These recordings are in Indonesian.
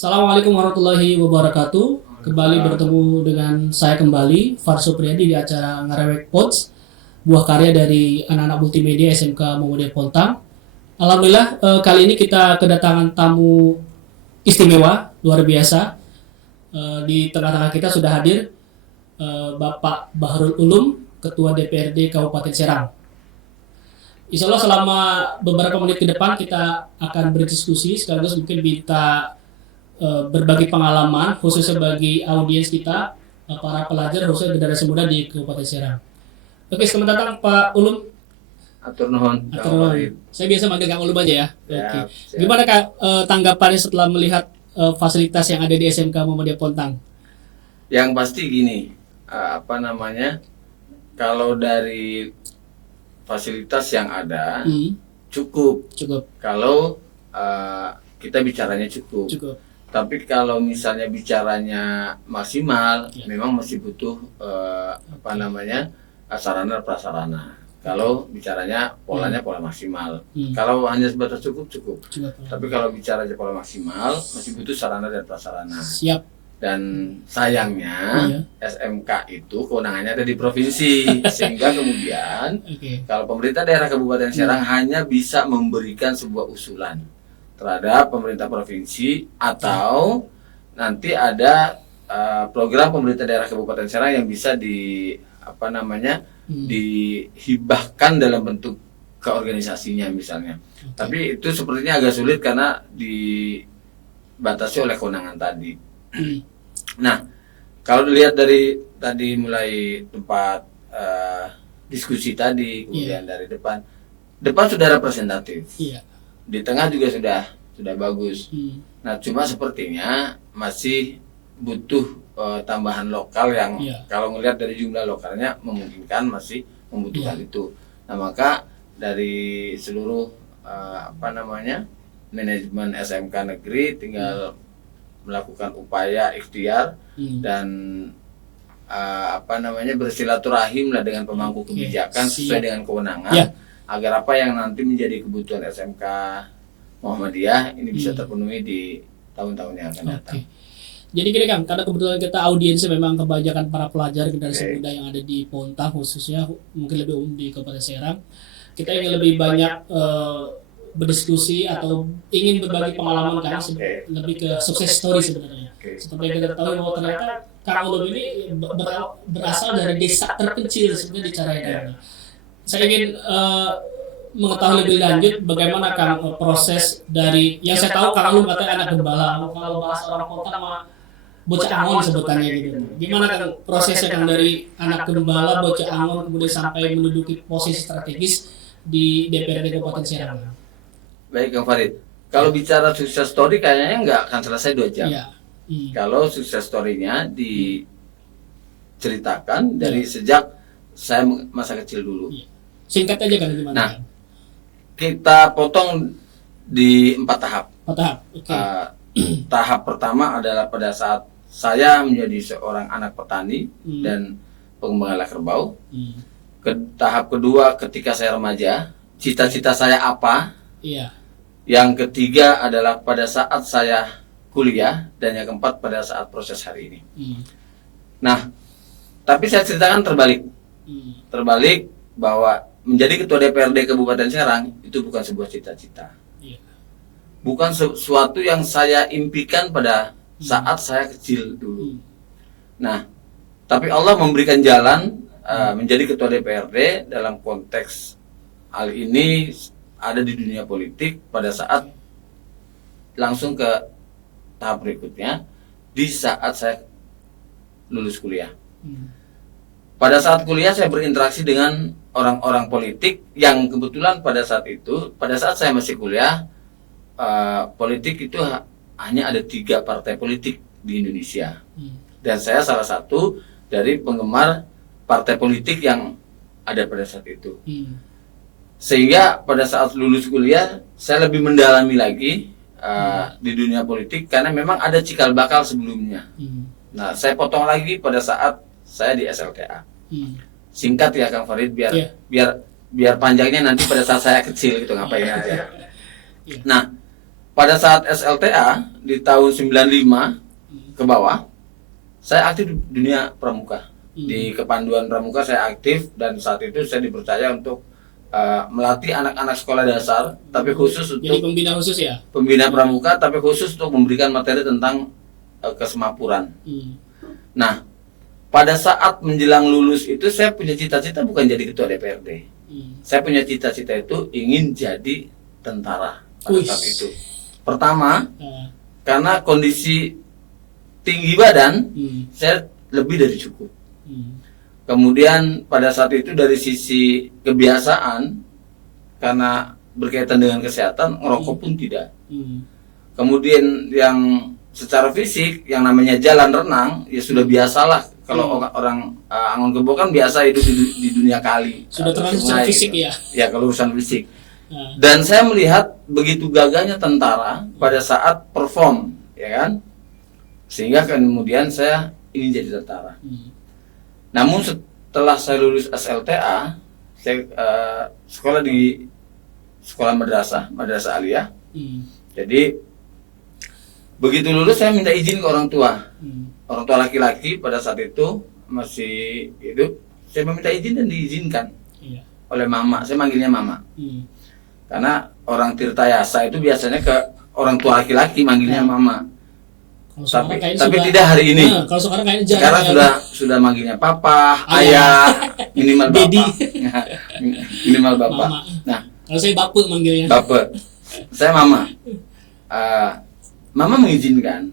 Assalamualaikum warahmatullahi wabarakatuh. Kembali bertemu dengan saya kembali, Farso Priyadi di acara Ngarewek Pods, buah karya dari anak-anak multimedia SMK Muhammadiyah Pontang. Alhamdulillah kali ini kita kedatangan tamu istimewa, luar biasa. Di tengah-tengah kita sudah hadir Bapak Bahrul Ulum, Ketua DPRD Kabupaten Serang. Insya Allah selama beberapa menit ke depan kita akan berdiskusi sekaligus mungkin minta berbagi pengalaman khususnya bagi audiens kita, para pelajar khususnya generasi muda di Kabupaten Serang. Oke, selamat datang Pak Ulum. Atur nuhun. Saya biasa manggil Kang Ulum aja ya. Oke. Siap. Gimana Kak tanggapannya setelah melihat fasilitas yang ada di SMK Muhammadiyah Pontang? Yang pasti gini, kalau dari fasilitas yang ada cukup. Kalau kita bicaranya cukup. Tapi kalau misalnya bicaranya maksimal, memang masih butuh sarana prasarana. Kalau bicaranya polanya pola maksimal. Kalau hanya sebatas cukup. Tapi kalau bicara pola maksimal, masih butuh sarana dan prasarana. Siap. Dan sayangnya SMK itu kewenangannya ada di provinsi, sehingga kemudian kalau pemerintah daerah Kabupaten Serang hanya bisa memberikan sebuah usulan terhadap pemerintah provinsi, atau nanti ada program pemerintah daerah Kabupaten Serang yang bisa dihibahkan dalam bentuk keorganisasinya misalnya. Tapi itu sepertinya agak sulit karena dibatasi oleh kewenangan tadi. Nah, kalau dilihat dari tadi mulai tempat diskusi tadi, kemudian dari depan sudah representatif. Di tengah juga sudah bagus. Nah, cuma sepertinya masih butuh tambahan lokal yang kalau ngelihat dari jumlah lokalnya memungkinkan, masih membutuhkan itu. Nah, maka dari seluruh manajemen SMK negeri tinggal melakukan upaya ikhtiar dan bersilaturahim lah dengan pemangku kebijakan sesuai dengan kewenangan, agar apa yang nanti menjadi kebutuhan SMK Muhammadiyah ini bisa terpenuhi di tahun-tahun yang akan datang. Jadi gini Kang, karena kebetulan kita audiensnya memang kebanyakan para pelajar generasi muda yang ada di Pontang, khususnya mungkin lebih umum di Kabupaten Serang, kita ingin lebih banyak berdiskusi atau ingin berbagi pengalaman Kang, lebih ke sukses story sebenarnya. Seperti yang kita tahu bahwa ternyata Kang Ulum ini berasal dari desa terpencil sebenarnya di Carayana. Saya ingin mengetahui lebih lanjut bagaimana Kang proses dari yang saya tahu Kang Ulum katanya anak gembala, kalau bahasa orang Pontang sama bocah angon sebutannya gitu. Gimana Kang prosesnya Kang dari anak gembala, bocah angon kemudian sampai menduduki posisi strategis di DPRD Kabupaten Serang? Baik Kang Farid, kalau bicara sukses story kayaknya nggak akan selesai 2 jam. Kalau sukses story-nya diceritakan dari sejak saya masa kecil dulu. Singkat aja kan gimana? Nah, kita potong di 4 tahap. Tahap pertama adalah pada saat saya menjadi seorang anak petani dan penggembala kerbau. Tahap kedua ketika saya remaja, cita-cita saya apa? Yang ketiga adalah pada saat saya kuliah, dan yang keempat pada saat proses hari ini. Nah, tapi saya ceritakan terbalik bahwa menjadi ketua DPRD Kabupaten Serang itu bukan sebuah cita-cita, bukan sesuatu yang saya impikan pada saat saya kecil dulu. Nah, tapi Allah memberikan jalan menjadi ketua DPRD dalam konteks hal ini ada di dunia politik pada saat langsung ke tahap berikutnya di saat saya lulus kuliah. Pada saat kuliah saya berinteraksi dengan orang-orang politik yang kebetulan pada saat saya masih kuliah, politik itu hanya ada 3 partai politik di Indonesia. Dan saya salah satu dari penggemar partai politik yang ada pada saat itu. Sehingga pada saat lulus kuliah saya lebih mendalami lagi di dunia politik karena memang ada cikal bakal sebelumnya. Nah, saya potong lagi pada saat saya di SLTA. Singkat ya Kang Farid, biar panjangnya nanti pada saat saya kecil gitu ngapain aja. Nah, pada saat SLTA di tahun 95 ke bawah, saya aktif di dunia pramuka. Di Kepanduan Pramuka saya aktif, dan saat itu saya dipercaya untuk melatih anak-anak sekolah dasar, tapi khusus untuk Jadi pembina khusus ya? pembina pramuka, tapi khusus untuk memberikan materi tentang kesemapuran. Nah, pada saat menjelang lulus itu saya punya cita-cita bukan jadi ketua DPRD. Saya punya cita-cita itu ingin jadi tentara pada saat itu. Pertama, karena kondisi tinggi badan saya lebih dari cukup. Kemudian pada saat itu dari sisi kebiasaan, karena berkaitan dengan kesehatan, ngerokok pun tidak. Kemudian yang secara fisik, yang namanya jalan renang, ya sudah biasalah. Kalau orang Angon Kebo kan biasa hidup di dunia kali. Sudah terlalu secara fisik gitu. Ya kalau urusan fisik. Dan saya melihat begitu gagahnya tentara pada saat perform, ya kan? Sehingga kemudian saya ingin jadi tentara. Namun setelah saya lulus SLTA, saya sekolah di sekolah madrasah aliyah. Jadi begitu lulus saya minta izin ke orang tua. Orang tua laki-laki pada saat itu masih hidup. Saya meminta izin dan diizinkan oleh mama. Saya manggilnya mama. Karena orang Tirtayasa itu biasanya ke orang tua laki-laki manggilnya mama. Tapi tidak hari ini. Kalau sekarang kayaknya sekarang sudah manggilnya papa, ayah, minimal bapak. Minimal bapak. Mama. Nah, kalau saya bapak manggilnya. Bapak. Saya mama. Mama mengizinkan.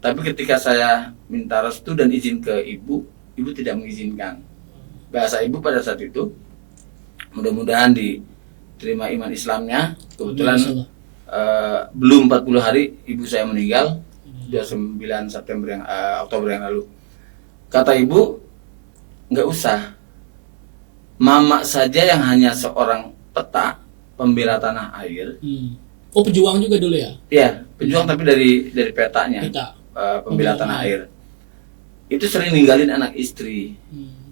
Tapi ketika saya minta restu dan izin ke ibu tidak mengizinkan. Bahasa ibu pada saat itu, mudah-mudahan diterima iman Islamnya. Kebetulan belum 40 hari ibu saya meninggal. 9 Oktober yang lalu. Kata ibu, nggak usah. Mama saja yang hanya seorang peta pembela tanah air. Oh, pejuang juga dulu ya? Iya, pejuang tapi dari petanya. Pembela tanah air. Itu sering ninggalin anak istri.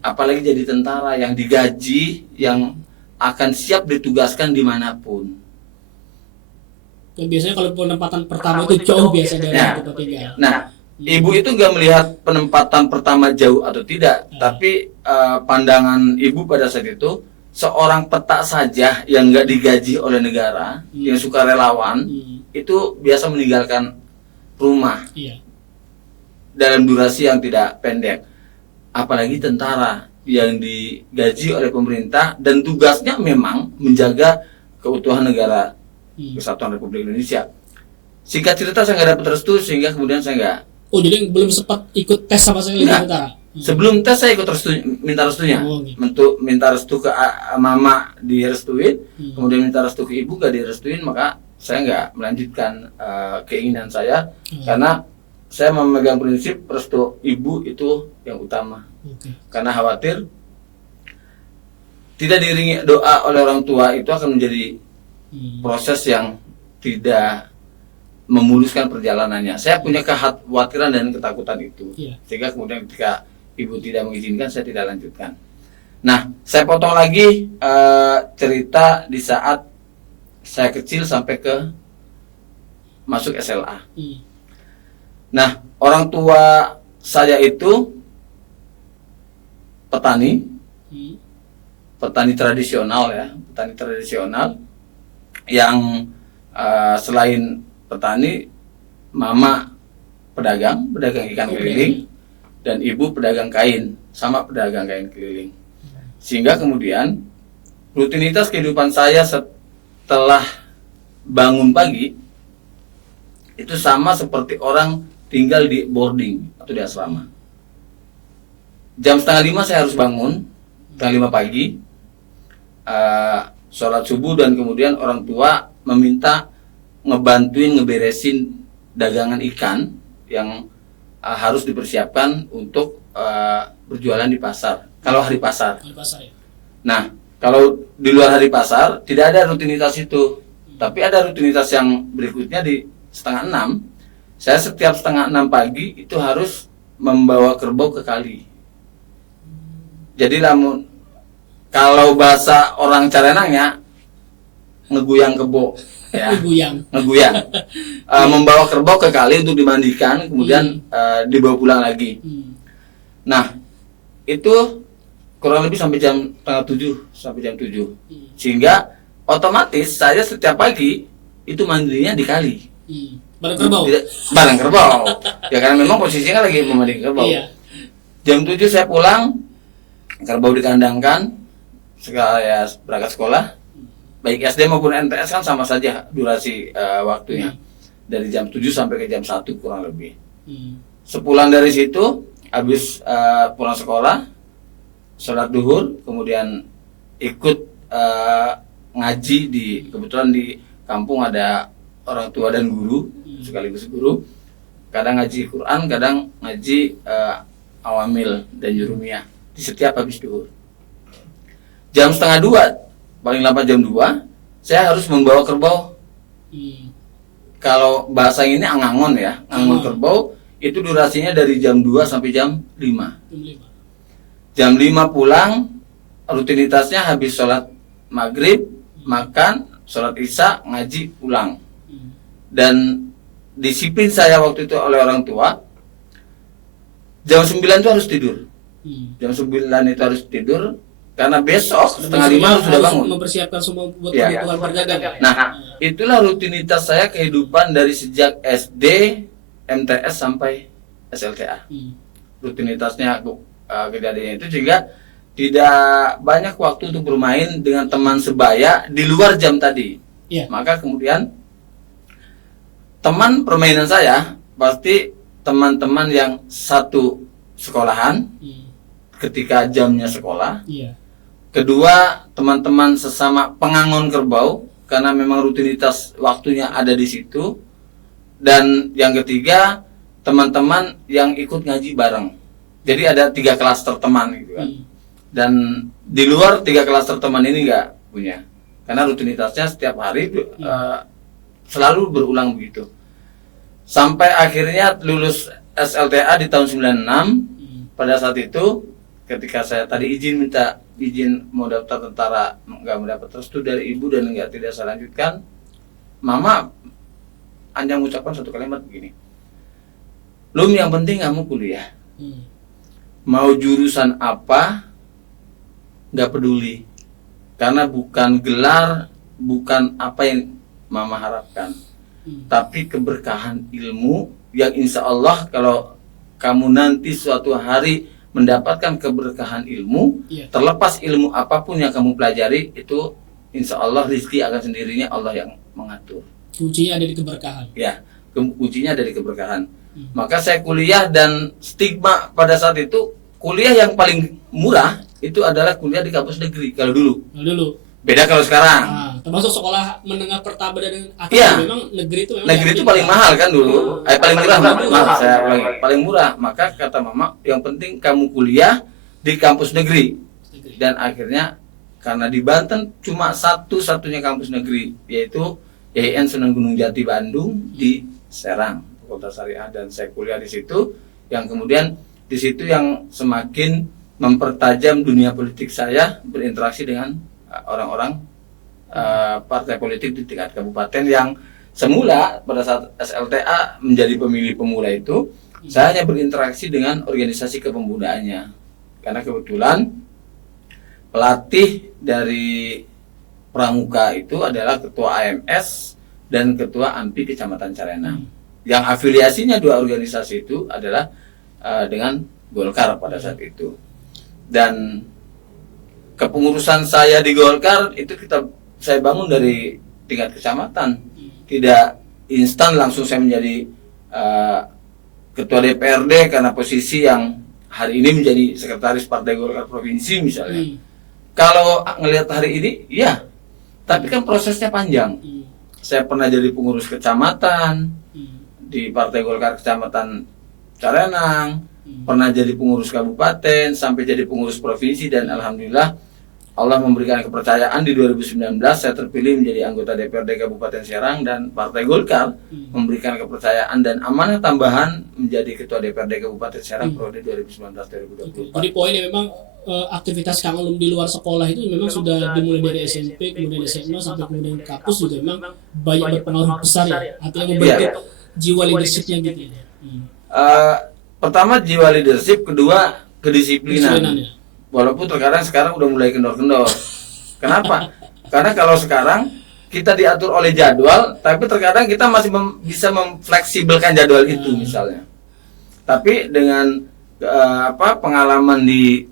Apalagi jadi tentara yang digaji, yang akan siap ditugaskan dimanapun. Dan biasanya kalau penempatan pertama itu jauh biasa dari tempat tinggal. Nah, ibu itu nggak melihat penempatan pertama jauh atau tidak, tapi pandangan ibu pada saat itu, seorang peta saja yang nggak digaji oleh negara, yang sukarelawan, itu biasa meninggalkan rumah dalam durasi yang tidak pendek. Apalagi tentara yang digaji oleh pemerintah dan tugasnya memang menjaga keutuhan negara Kesatuan Republik Indonesia. Singkat cerita saya nggak dapat restu sehingga kemudian saya nggak. Oh, jadi belum sempat ikut tes sama sekali di tentara? Sebelum tes saya ikut minta restunya. Untuk minta restu ke mama direstuin, kemudian minta restu ke ibu nggak direstuin, maka saya nggak melanjutkan keinginan saya karena saya memegang prinsip restu ibu itu yang utama. Karena khawatir tidak diiringi doa oleh orang tua itu akan menjadi proses yang tidak memuluskan perjalanannya. Saya punya kekhawatiran dan ketakutan itu. Sehingga kemudian ketika ibu tidak mengizinkan, saya tidak lanjutkan. Nah, saya potong lagi cerita di saat saya kecil sampai ke masuk SLA. Nah, orang tua saya itu petani tradisional ya, petani tradisional yang selain petani, mama pedagang ikan keliling dan ibu pedagang kain, sama pedagang kain keliling. Sehingga kemudian rutinitas kehidupan saya setelah bangun pagi itu sama seperti orang tinggal di boarding atau di asrama. Jam 4:30 saya harus bangun, 5 pagi, sholat subuh, dan kemudian orang tua meminta ngebantuin ngeberesin dagangan ikan yang harus dipersiapkan untuk berjualan di pasar. Kalau hari pasar. Nah, kalau di luar hari pasar tidak ada rutinitas itu. Tapi ada rutinitas yang berikutnya di 5:30. Saya setiap 5:30 pagi itu harus membawa kerbau ke kali. Jadi kalau bahasa orang Carenangnya, ngeguyang kebo, ya. Guyang. Ngeguyang. Membawa kerbau ke kali untuk dimandikan, kemudian dibawa pulang lagi. Nah, itu kurang lebih sampai jam setengah 7 sampai jam 7. Sehingga otomatis saya setiap pagi itu mandinya di kali. Bareng kerbau. Bareng kerbau. Ya karena memang posisinya lagi memandikan kerbau. Iya. Jam 7 saya pulang, kerbau dikandangkan, saya berangkat sekolah. Baik SD maupun MTS kan sama saja durasi waktunya. Dari jam 7 sampai ke jam 1 kurang lebih. Sepulang dari situ, habis pulang sekolah, sholat duhur, kemudian ikut ngaji kebetulan di kampung ada orang tua dan guru, sekaligus guru. Kadang ngaji Quran, kadang ngaji awamil dan jurumiyah di setiap habis duhur. Jam setengah 2, paling lambat jam 2, saya harus membawa kerbau. Kalau bahasa ini angangon ya, angangon kerbau itu durasinya dari jam 2 sampai jam 5. Jam 5 pulang, rutinitasnya habis sholat maghrib, makan, sholat isya, ngaji, pulang. Dan disiplin saya waktu itu oleh orang tua, jam 9 itu harus tidur. Jam 9 itu harus tidur, karena besok setengah 5 harus sudah bangun. Mempersiapkan semua buat kebutuhan perdagangan. Nah, itulah rutinitas saya kehidupan dari sejak SD, MTS sampai SLTA. Rutinitasnya kejadiannya itu, sehingga tidak banyak waktu untuk bermain dengan teman sebaya di luar jam tadi. Maka kemudian teman permainan saya pasti teman-teman yang satu sekolahan ketika jamnya sekolah. Kedua, teman-teman sesama pengangon kerbau karena memang rutinitas waktunya ada di situ. Dan yang ketiga, teman-teman yang ikut ngaji bareng. Jadi ada 3 klaster teman gitu kan. Dan di luar 3 klaster teman ini nggak punya, karena rutinitasnya setiap hari selalu berulang begitu. Sampai akhirnya lulus SLTA di tahun 96. Pada saat itu ketika saya tadi minta izin mau daftar tentara, nggak mendapat restu dari ibu dan tidak saya lanjutkan, mama hanya mengucapkan satu kalimat begini, "Lum, yang penting kamu kuliah. Mau jurusan apa nggak peduli, karena bukan gelar, bukan apa yang mama harapkan, tapi keberkahan ilmu yang insya Allah kalau kamu nanti suatu hari mendapatkan keberkahan ilmu, terlepas ilmu apapun yang kamu pelajari, itu insya Allah rezeki akan sendirinya Allah yang mengatur. Kuncinya ada di keberkahan." Ya, kuncinya ada di keberkahan. Maka saya kuliah, dan stigma pada saat itu kuliah yang paling murah itu adalah kuliah di kampus negeri kalau dulu. Beda kalau sekarang. Termasuk sekolah menengah pertama dan atas, memang negeri itu paling mahal kan dulu. Paling murah, saya ulangi, paling murah. Maka kata mama, yang penting kamu kuliah di kampus negeri. Dan akhirnya karena di Banten cuma satu-satunya kampus negeri, yaitu YIN Sunan Gunung Jati Bandung di Serang, Fakultas Syariah, dan saya kuliah di situ. Yang kemudian di situ yang semakin mempertajam dunia politik saya, berinteraksi dengan orang-orang partai politik di tingkat kabupaten yang semula pada saat SLTA menjadi pemilih pemula itu, saya hanya berinteraksi dengan organisasi kepemudanya, karena kebetulan pelatih dari Pramuka itu adalah ketua AMS dan ketua AMPI Kecamatan Carenang, yang afiliasinya 2 organisasi itu adalah dengan Golkar pada saat itu. Dan kepengurusan saya di Golkar itu saya bangun dari tingkat kecamatan, tidak instan langsung saya menjadi ketua DPRD karena posisi yang hari ini menjadi sekretaris Partai Golkar Provinsi misalnya. Kalau ngelihat hari ini, ya, tapi kan prosesnya panjang. Saya pernah jadi pengurus kecamatan di Partai Golkar Kecamatan Carenang, pernah jadi pengurus kabupaten, sampai jadi pengurus provinsi, dan alhamdulillah Allah memberikan kepercayaan di 2019, saya terpilih menjadi anggota DPRD Kabupaten Serang, dan Partai Golkar memberikan kepercayaan dan amanah tambahan menjadi Ketua DPRD Kabupaten Serang periode 2019-2024. Jadi poinnya memang aktivitas Kang Ulum di luar sekolah itu memang sudah dimulai dari SMP, kemudian SMA sampai kemudian kampus juga memang banyak berpengaruh besar ya, artinya membentuk jiwa leadershipnya gitu ya. Pertama jiwa leadership, kedua kedisiplinan. Ya. Walaupun terkadang sekarang udah mulai kendor-kendor. Kenapa? Karena kalau sekarang kita diatur oleh jadwal, tapi terkadang kita masih bisa memfleksibelkan jadwal itu misalnya. Tapi dengan pengalaman di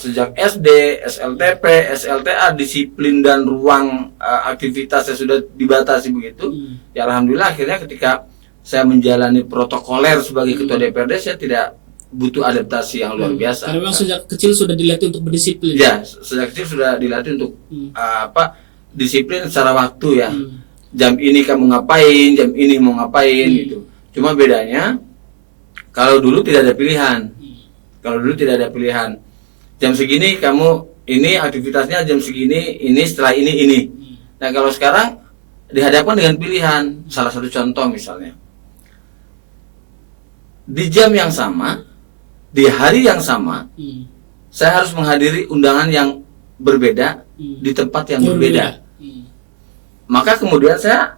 sejak SD, SLTP, SLTA, disiplin dan ruang aktivitasnya sudah dibatasi begitu, ya alhamdulillah akhirnya ketika saya menjalani protokoler sebagai ketua DPRD, saya tidak butuh adaptasi yang luar biasa. Karena memang sejak kecil sudah dilatih untuk berdisiplin. Ya, sejak kecil sudah dilatih untuk disiplin secara waktu ya. Jam ini kamu ngapain, jam ini mau ngapain gitu. Cuma bedanya kalau dulu tidak ada pilihan. Kalau dulu tidak ada pilihan. Jam segini kamu ini aktivitasnya, jam segini ini, setelah ini. Nah, kalau sekarang dihadapkan dengan pilihan. Salah satu contoh misalnya, di jam yang sama, di hari yang sama, saya harus menghadiri undangan yang berbeda di tempat yang berbeda. Maka kemudian saya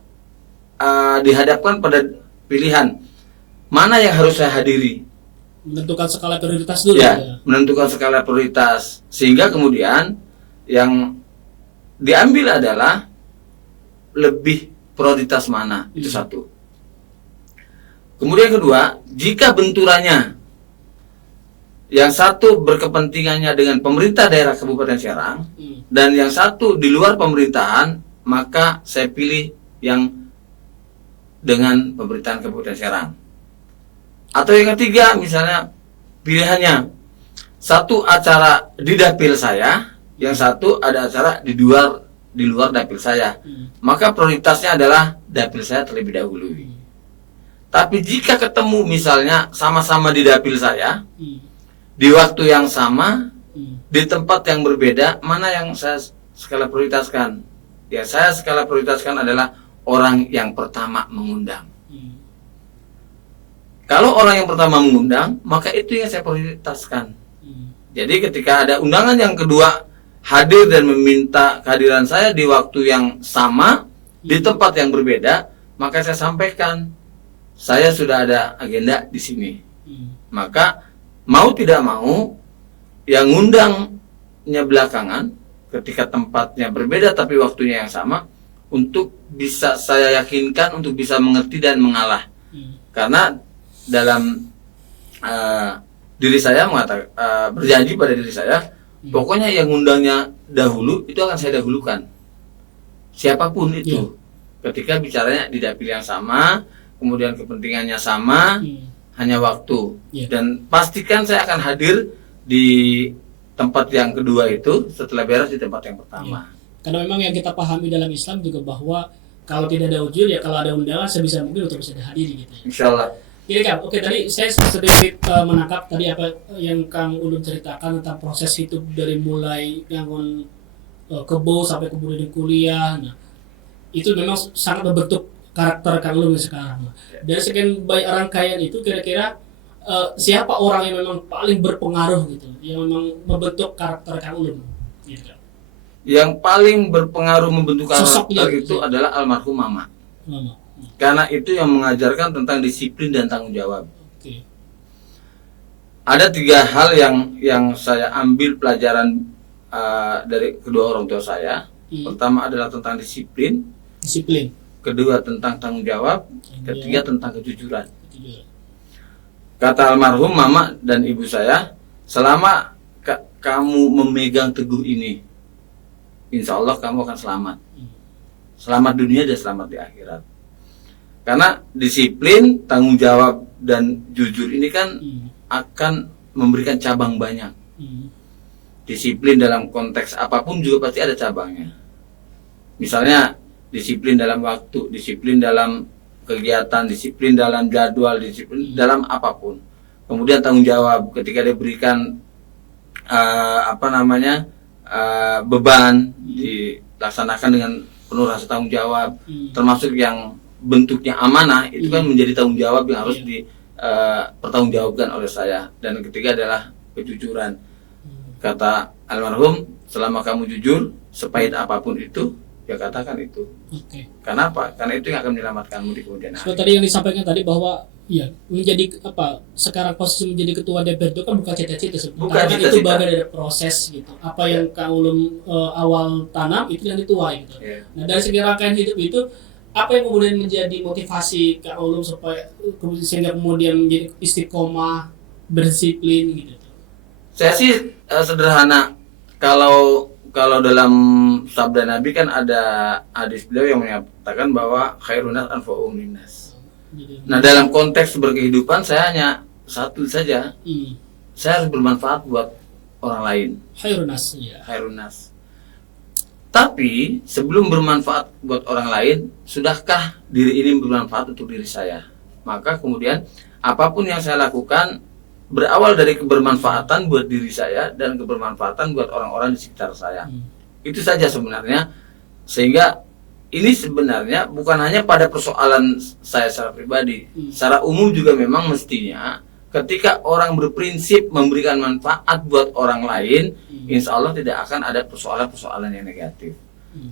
dihadapkan pada pilihan mana yang harus saya hadiri. Menentukan skala prioritas dulu. Ya, menentukan skala prioritas, sehingga kemudian yang diambil adalah lebih prioritas mana, itu satu. Kemudian kedua, jika benturannya yang satu berkepentingannya dengan pemerintah daerah Kabupaten Serang dan yang satu di luar pemerintahan, maka saya pilih yang dengan pemerintahan Kabupaten Serang. Atau yang ketiga, misalnya pilihannya satu acara di dapil saya, yang satu ada acara di luar dapil saya, maka prioritasnya adalah dapil saya terlebih dahulu. Tapi jika ketemu misalnya sama-sama di dapil saya, di waktu yang sama, di tempat yang berbeda, mana yang saya skala prioritaskan? Ya, saya skala prioritaskan adalah orang yang pertama mengundang. Kalau orang yang pertama mengundang, maka itu yang saya prioritaskan. Jadi ketika ada undangan yang kedua hadir dan meminta kehadiran saya di waktu yang sama, di tempat yang berbeda, maka saya sampaikan, saya sudah ada agenda di sini. Maka mau tidak mau, yang ngundangnya belakangan, ketika tempatnya berbeda tapi waktunya yang sama, untuk bisa saya yakinkan untuk bisa mengerti dan mengalah. Karena dalam diri saya mengatakan, berjanji pada diri saya, pokoknya yang ngundangnya dahulu itu akan saya dahulukan, siapapun itu. Ketika bicaranya di dapil yang sama, kemudian kepentingannya sama, hanya waktu. Dan pastikan saya akan hadir di tempat yang kedua itu setelah beres di tempat yang pertama. Karena memang yang kita pahami dalam Islam juga bahwa kalau tidak ada ujian, ya kalau ada undangan sebisa mungkin untuk bisa dihadiri gitu. Insyaallah. Iya Kang, oke, tadi saya sedikit menangkap tadi apa yang Kang Ulum ceritakan tentang proses hidup dari mulai yang kebo sampai kemudian kuliah. Nah, itu memang sangat membentuk karakter Kang Ulum sekarang. Dari sekian banyak rangkaian itu, kira-kira siapa orang yang memang paling berpengaruh gitu, yang memang membentuk karakter Kang Ulum? Gitu. Yang paling berpengaruh membentuk karakter itu ya, adalah almarhum Mama. Karena itu yang mengajarkan tentang disiplin dan tanggung jawab. Ada 3 hal yang saya ambil pelajaran dari kedua orang tua saya. Pertama adalah tentang disiplin. Kedua tentang tanggung jawab. Ketiga tentang kejujuran. Kata almarhum Mama dan ibu saya, selama kamu memegang teguh ini, insya Allah kamu akan selamat. Selamat dunia dan selamat di akhirat. Karena disiplin, tanggung jawab, dan jujur ini kan akan memberikan cabang banyak. Disiplin dalam konteks apapun juga pasti ada cabangnya. Misalnya disiplin dalam waktu, disiplin dalam kegiatan, disiplin dalam jadwal, disiplin dalam apapun. Kemudian tanggung jawab ketika diberikan beban dilaksanakan dengan penuh rasa tanggung jawab, termasuk yang bentuknya amanah itu kan menjadi tanggung jawab yang harus dipertanggungjawabkan oleh saya. Dan ketiga adalah kejujuran. Kata almarhum, selama kamu jujur, sepahit apapun itu, ya katakan itu. Kenapa? Karena itu yang akan menyelamatkanmu di kemudian hari. Seperti tadi yang disampaikan tadi bahwa ya menjadi sekarang posisi menjadi ketua DPR itu kan bukan cita-cita Bukan cita-cita. Itu bagian dari proses gitu. Apa yang Kang Ulum awal tanam itu yang dituai gitu. Nah, dari segi rangkaian hidup itu apa yang kemudian menjadi motivasi Kang Ulum supaya sehingga kemudian menjadi istiqomah, berdisiplin gitu. Saya sih sederhana. Kalau dalam sabda Nabi kan ada hadis beliau yang menyatakan bahwa khairun nas anfa'uhum linnas. Nah, dalam konteks berkehidupan saya hanya satu saja. Saya harus bermanfaat buat orang lain. Khairun nas, ya. Khairun nas. Tapi sebelum bermanfaat buat orang lain, sudahkah diri ini bermanfaat untuk diri saya? Maka kemudian apapun yang saya lakukan berawal dari kebermanfaatan buat diri saya dan kebermanfaatan buat orang-orang di sekitar saya. Itu saja sebenarnya. Sehingga ini sebenarnya bukan hanya pada persoalan saya secara pribadi, secara umum juga memang mestinya ketika orang berprinsip memberikan manfaat buat orang lain, insya Allah tidak akan ada persoalan-persoalan yang negatif.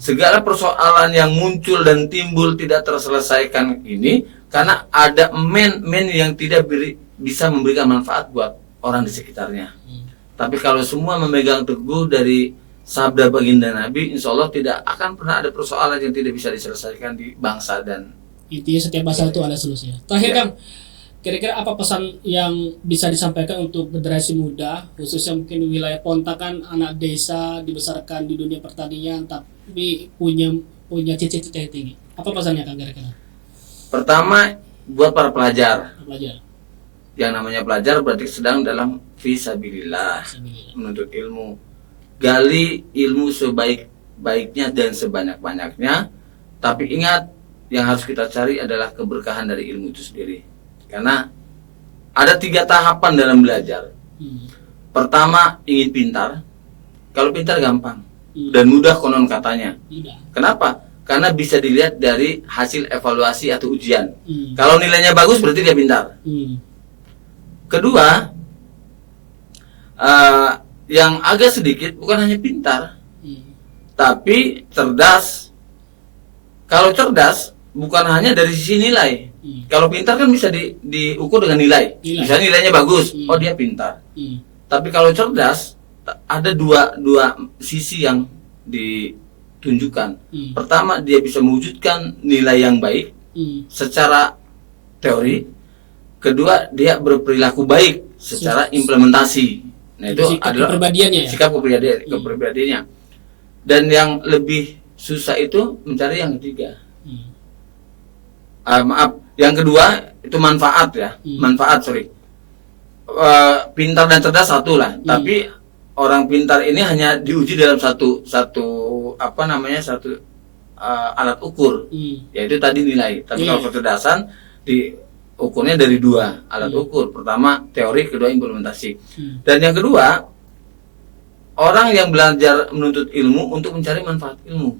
Segala persoalan yang muncul dan timbul tidak terselesaikan ini karena ada men yang tidak bisa memberikan manfaat buat orang di sekitarnya. Tapi kalau semua memegang teguh dari sabda baginda Nabi, insya Allah tidak akan pernah ada persoalan yang tidak bisa diselesaikan di bangsa. Dan intinya setiap masalah itu ada solusinya. Terakhir Kang, kira-kira apa pesan yang bisa disampaikan untuk generasi muda, khususnya mungkin wilayah Pontakan, anak desa dibesarkan di dunia pertanian tapi punya cita-cita yang tinggi. Apa pesannya Kang kira-kira? Pertama, buat para pelajar. Yang namanya pelajar berarti sedang dalam fisabilillah, menuntut ilmu. Gali ilmu sebaik-baiknya dan sebanyak-banyaknya. Tapi ingat, yang harus kita cari adalah keberkahan dari ilmu itu sendiri. Karena ada 3 tahapan dalam belajar. Pertama, ingin pintar. Kalau pintar gampang dan mudah konon katanya. Kenapa? Karena bisa dilihat dari hasil evaluasi atau ujian. Kalau nilainya bagus berarti dia pintar. Kedua, yang agak sedikit bukan hanya pintar, tapi cerdas. Kalau cerdas bukan hanya dari sisi nilai. Kalau pintar kan bisa diukur dengan nilai. Misalnya nilainya bagus, oh dia pintar. Tapi kalau cerdas ada dua sisi yang ditunjukkan. Pertama, dia bisa mewujudkan nilai yang baik secara teori. Kedua, dia berperilaku baik secara implementasi. Nah, itu adalah sikap kepribadiannya. Dan yang lebih susah itu mencari yang ketiga. Yang kedua itu manfaat ya. Pintar dan cerdas satu lah. Tapi orang pintar ini hanya diuji dalam satu alat ukur, yaitu tadi nilai. Tapi kalau kecerdasan diukurnya dari 2 alat ukur. Pertama teori, kedua implementasi. Dan yang kedua, orang yang belajar menuntut ilmu untuk mencari manfaat ilmu.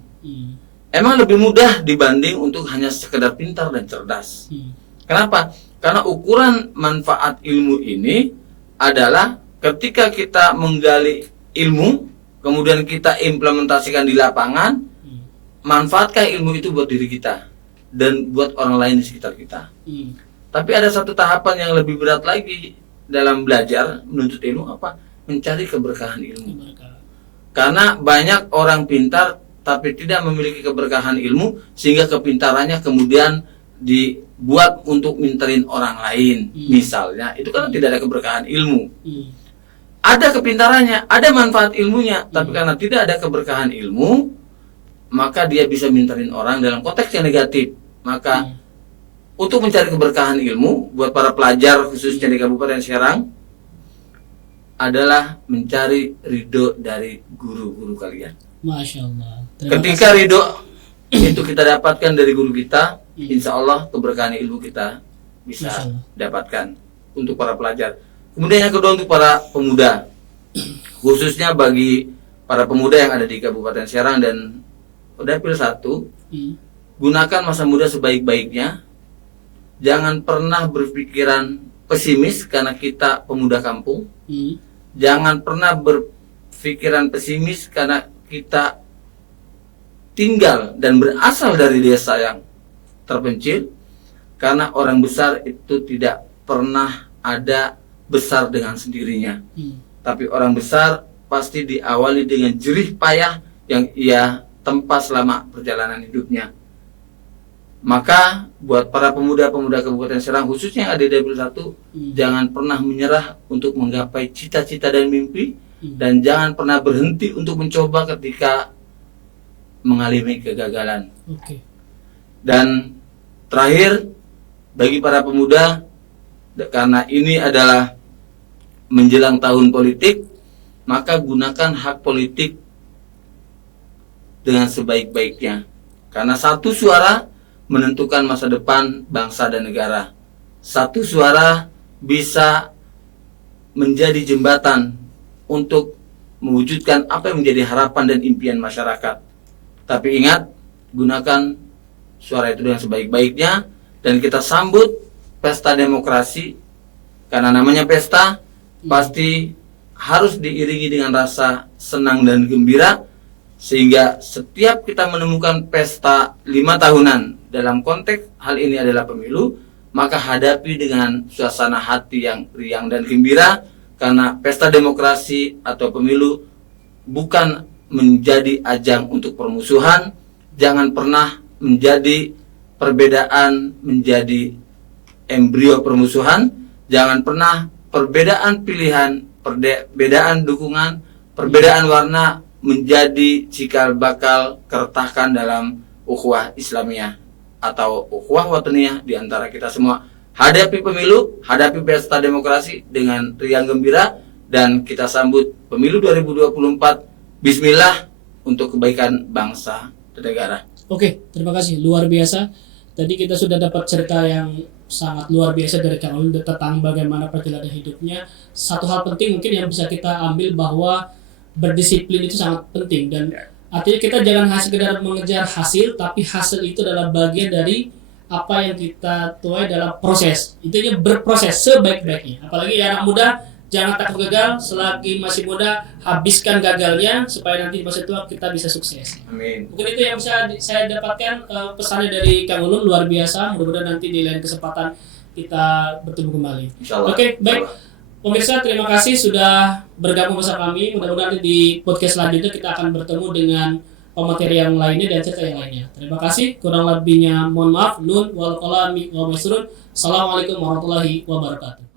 Emang lebih mudah dibanding untuk hanya sekedar pintar dan cerdas. Kenapa? Karena ukuran manfaat ilmu ini adalah ketika kita menggali ilmu, kemudian kita implementasikan di lapangan, manfaatkah ilmu itu buat diri kita dan buat orang lain di sekitar kita. Tapi ada satu tahapan yang lebih berat lagi dalam belajar menuntut ilmu, apa? Mencari keberkahan ilmu. Karena banyak orang pintar tapi tidak memiliki keberkahan ilmu, sehingga kepintarannya kemudian dibuat untuk minterin orang lain. Misalnya, itu kan tidak ada keberkahan ilmu. Ada kepintarannya, ada manfaat ilmunya, tapi karena tidak ada keberkahan ilmu, maka dia bisa minterin orang dalam konteks yang negatif. Maka untuk mencari keberkahan ilmu buat para pelajar khususnya di Kabupaten Serang adalah mencari ridho dari guru-guru kalian. Masya Allah. Ketika ridho itu kita dapatkan dari guru kita, insya Allah keberkahan ilmu kita bisa dapatkan untuk para pelajar. Kemudian yang kedua untuk para pemuda, khususnya bagi para pemuda yang ada di Kabupaten Serang dan Dapil 1, gunakan masa muda sebaik-baiknya. Jangan pernah berpikiran pesimis karena kita pemuda kampung. Jangan pernah berpikiran pesimis karena kita tinggal dan berasal dari desa yang terpencil. Karena orang besar itu tidak pernah ada besar dengan sendirinya. Tapi orang besar pasti diawali dengan jerih payah yang ia tempa selama perjalanan hidupnya. Maka buat para pemuda-pemuda Kabupaten Serang, khususnya yang ada di Dapil 1, jangan pernah menyerah untuk menggapai cita-cita dan mimpi, dan jangan pernah berhenti untuk mencoba ketika mengalami kegagalan. Dan terakhir, bagi para pemuda, karena ini adalah menjelang tahun politik, maka gunakan hak politik dengan sebaik-baiknya. Karena satu suara menentukan masa depan bangsa dan negara. Satu suara bisa menjadi jembatan untuk mewujudkan apa yang menjadi harapan dan impian masyarakat. Tapi ingat, gunakan suara itu dengan sebaik-baiknya, dan kita sambut pesta demokrasi. Karena namanya pesta, pasti harus diiringi dengan rasa senang dan gembira, sehingga setiap kita menemukan pesta 5 tahunan dalam konteks hal ini adalah pemilu, maka hadapi dengan suasana hati yang riang dan gembira, karena pesta demokrasi atau pemilu bukan menjadi ajang untuk permusuhan. Jangan pernah menjadi perbedaan menjadi embrio permusuhan. Jangan pernah perbedaan pilihan, perbedaan dukungan, perbedaan warna menjadi cikal bakal keretakan dalam ukhuwah Islamiyah atau ukhuwah wataniyah di antara kita semua. Hadapi pemilu, hadapi pesta demokrasi dengan riang gembira, dan kita sambut pemilu 2024. Bismillah untuk kebaikan bangsa dan negara. Oke, terima kasih, luar biasa. Tadi kita sudah dapat cerita yang sangat luar biasa dari Kang Ulun tentang bagaimana perjalanan hidupnya. Satu hal penting mungkin yang bisa kita ambil bahwa berdisiplin itu sangat penting, dan artinya kita jangan hanya sekedar mengejar hasil, tapi hasil itu adalah bagian dari apa yang kita tuai dalam proses. Intinya berproses sebaik-baiknya. Apalagi anak muda, jangan takut gagal. Selagi masih muda, habiskan gagalnya supaya nanti di masa tua kita bisa sukses. Amin. Mungkin itu yang bisa saya dapatkan pesannya dari Kang Ulun, luar biasa. Mudah-mudahan nanti di lain kesempatan kita bertemu kembali. Oke, baik. Pemirsa, terima kasih sudah bergabung bersama kami. Mudah-mudahan di podcast selanjutnya kita akan bertemu dengan pemateri yang lainnya dan cerita yang lainnya. Terima kasih. Kurang lebihnya mohon maaf. Nun wal qalami wa masrun. Assalamualaikum warahmatullahi wabarakatuh.